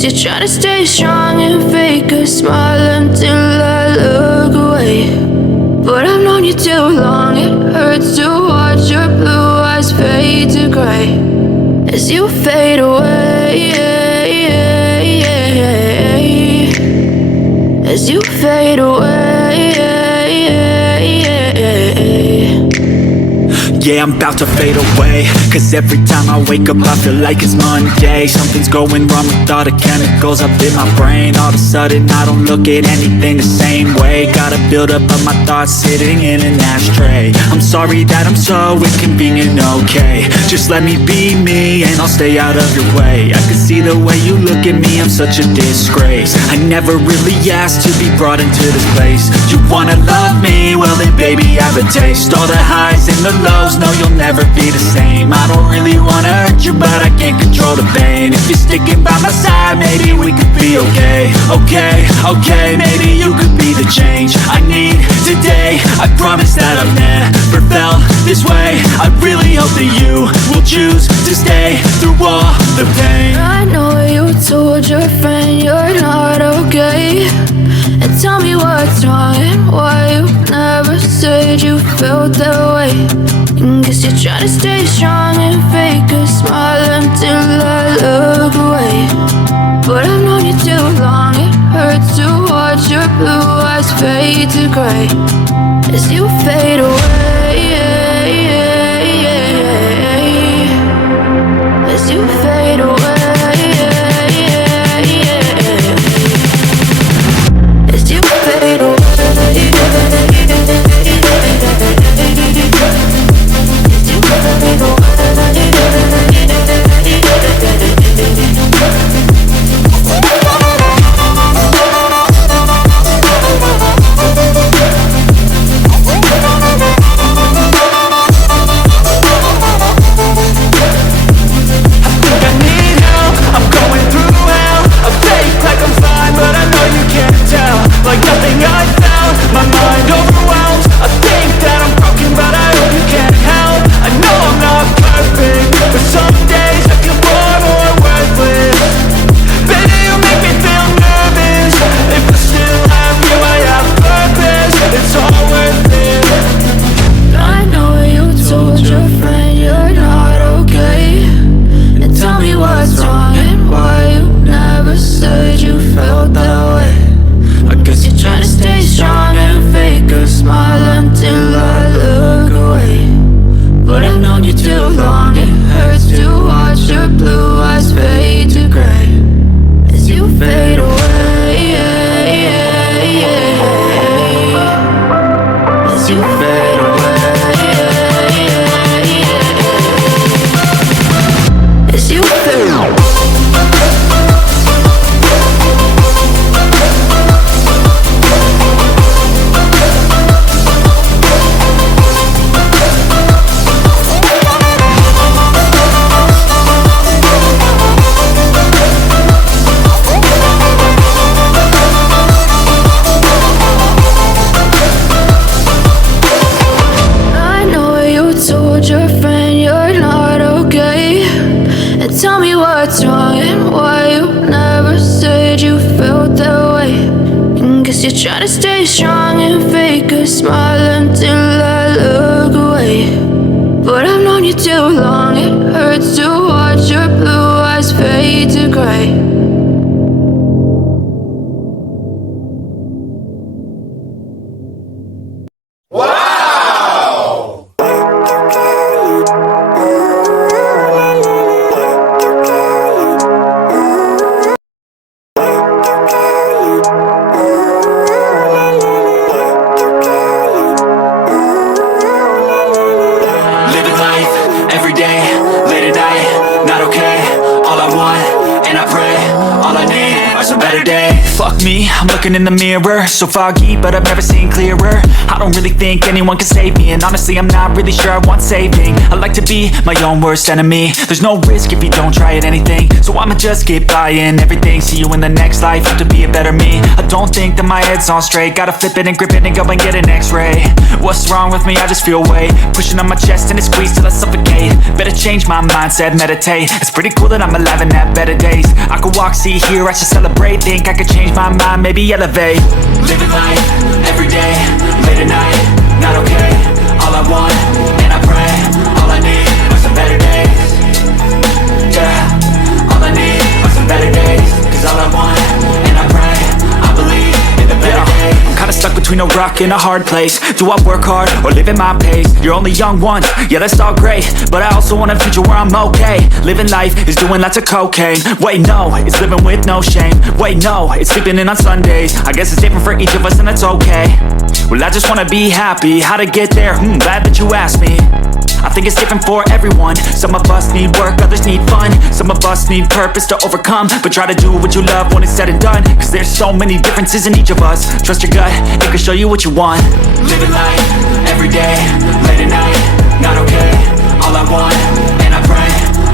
guess you're trying to stay strong and fake a smile until I look away. But I've known you too long, it hurts to watch your blue eyes fade to gray as you fade away, as you fade away. Yeah, I'm about to fade away, cause every time I wake up I feel like it's Monday. Something's going wrong with all the chemicals up in my brain. All of a sudden I don't look at anything the same way. Got a buildup of my thoughts sitting in an ashtray. I'm sorry that I'm so inconvenient, okay. Just let me be me and I'll stay out of your way. I can see the way you look at me, I'm such a disgrace. I never really asked to be brought into this place. You wanna love me? Well then baby I have a taste. All the highs and the lows, no you'll never be the same. I don't really wanna hurt you, but I can't control the pain. If you're sticking by my side, maybe we could be okay. Okay, maybe you could be the change I need today. I promise that I've never felt this way. I really hope that you will choose to stay through all the pain. I know you told your friend you're not okay, and tell me what's wrong and why you never said you felt that way. And guess you're trying to stay strong and fake a smile until I look away. But I've known you too long, it hurts to watch your blue eyes fade to gray as you fade away, as you fade away. You're trying to stay strong and fake a smile until I look away. But I've known you too long, it hurts to watch your blue eyes fade to gray. better day. Fuck me, I'm looking in the mirror, so foggy, but I've never seen clearer. I don't really think anyone can save me, and honestly I'm not really sure I want saving. I like to be my own worst enemy. There's no risk if you don't try at anything, so I'ma just get buying everything. See you in the next life, have to be a better me. I don't think that my head's on straight, gotta flip it and grip it and go and get an x-ray. What's wrong with me? I just feel weight pushing on my chest and it squeezes till I suffocate. Better change my mindset, meditate. It's pretty cool that I'm alive and have better days. I could walk, see, hear, I should celebrate. Think I could change my mind, maybe elevate. Living life, everyday, late at night, not okay. All I want, and I pray, all I need are some better days. Yeah, all I need are some better days. Cause all I want, and I pray, I believe in the better days. I'm kinda stuck between a rock and a hard place. Do I work hard or live at my pace? You're only young once, yeah that's all great, but I also want a future where I'm okay. Living life is doing lots of cocaine. Wait no, it's living with no shame. Wait no, it's sleeping in on Sundays. I guess it's different for each of us and that's okay. Well I just wanna be happy, how to get there? Glad that you asked me. I think it's different for everyone. Some of us need work, others need fun. Some of us need purpose to overcome. But try to do what you love when it's said and done. Cause there's so many differences in each of us. Trust your gut, it can show you what you want. Living life, everyday, late at night, not okay. All I want, and I pray,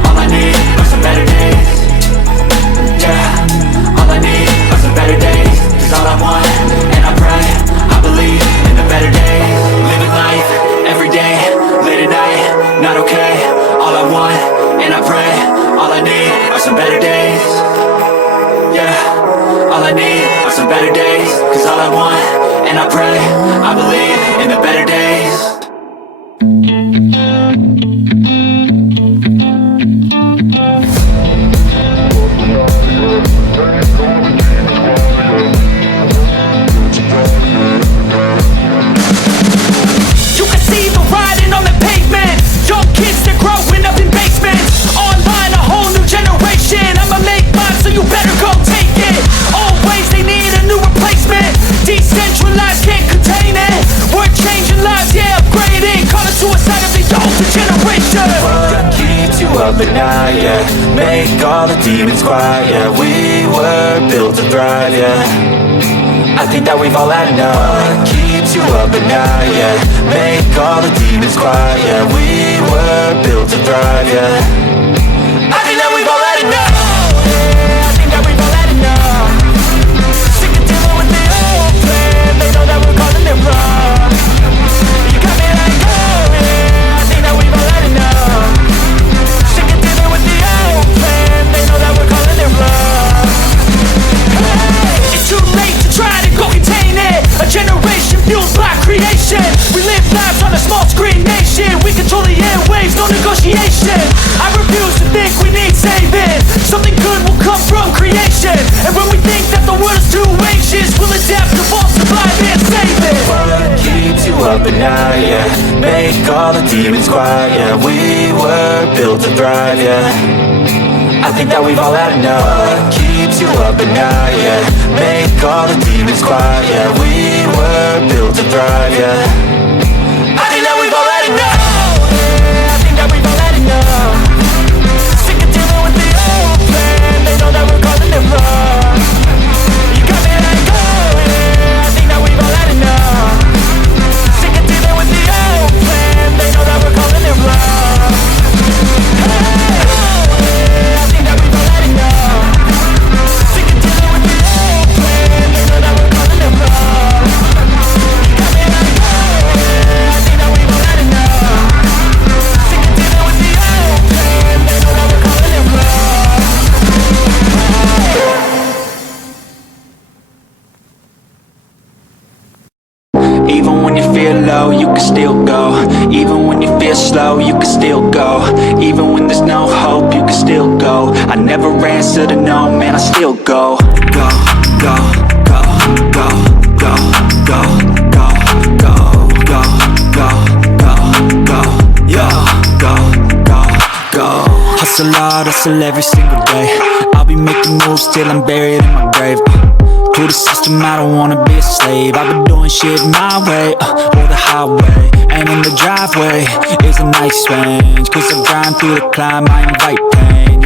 all I need are some better days. Yeah, all I need are some better days. Cause all I want, and I pray, I believe in the better days. Living life, everyday, late at night, not okay. All I want, and I pray, all I need are some better days. Yeah, all I need are some better days. Cause all I want, and I pray, I believe in the better days. Up at night, yeah. Make all the demons quiet, yeah. We were built to thrive, yeah. I think that we've all had enough. What keeps you up at night, yeah. Make all the demons quiet, yeah. We were built to thrive, yeah. I think that we've all had enough. Yeah, I think that we've all had enough. Sick of dealing with the old plan. They know that we're calling it wrong. You got me like, oh yeah. I think that we've all had enough. They know that we're calling it love. Hey, it's too late to try to go contain it. A generation fueled by creation. We live lives on a small screen nation. We control the airwaves, no negotiation. I refuse to think we need saving. Something good will come from creation. And when we think that the world is too anxious, we'll adapt, evolve, survive and save it. What keeps you up at night, yeah. Make all the demons quiet, yeah. We were built to thrive, yeah. I think that we've all had enough. What keeps you up at night, yeah. Make all the demons quiet, yeah. We were built to thrive, yeah. I think that we've all had enough. Yeah, I think that we've all had enough. Sick of dealing with the old plan. They know that we're calling it wrong. You got me like, oh yeah. I think that we've all had enough. Sick of dealing with the old plan. They know that we're calling it wrong. Even when you feel low, you can still go. Even when you feel slow, you can still go. Even when there's no hope, you can still go. I never answer to no, man, I still go. Go, go, go, go, go, go, go, go, go, go, go, go, yo, go, go, go. Hustle hard, hustle every single day. I'll be making moves till I'm buried in my grave. To the system, I don't wanna be a slave. I've been doing shit my way, or the highway. And in the driveway is a nice range. Cause I grind through the climb, I invite pain.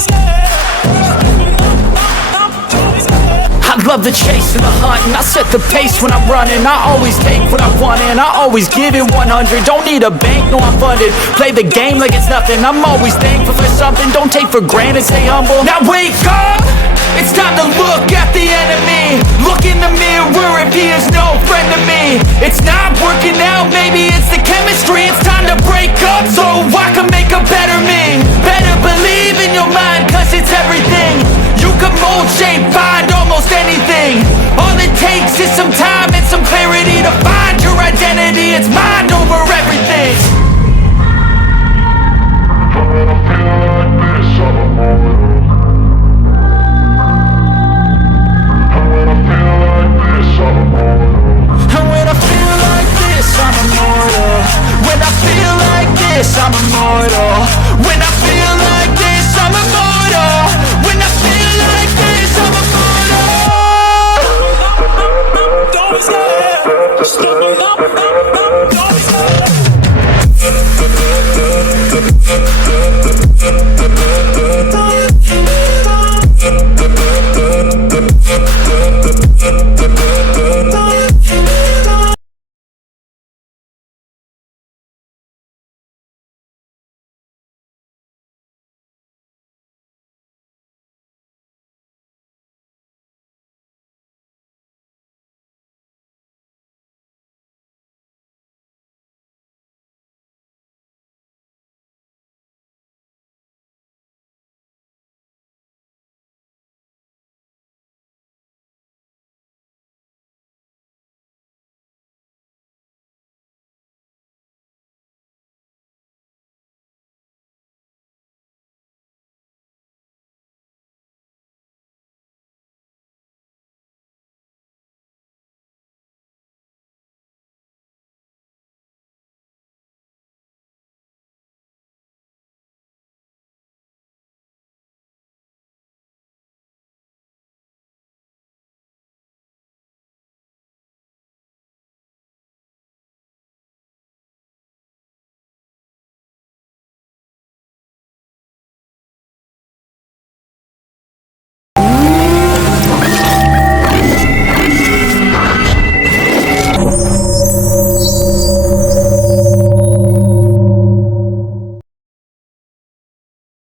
love the chase and the hunt, and I set the pace when I'm running. I always take what I want and I always give it 100. Don't need a bank, no I'm funded. Play the game like it's nothing. I'm always thankful for something. Don't take for granted, stay humble. Now wake up! It's time to look at the enemy. Look in the mirror if he is no friend to me. It's not working out, maybe it's the chemistry. It's time to break up so I can make a better me. Better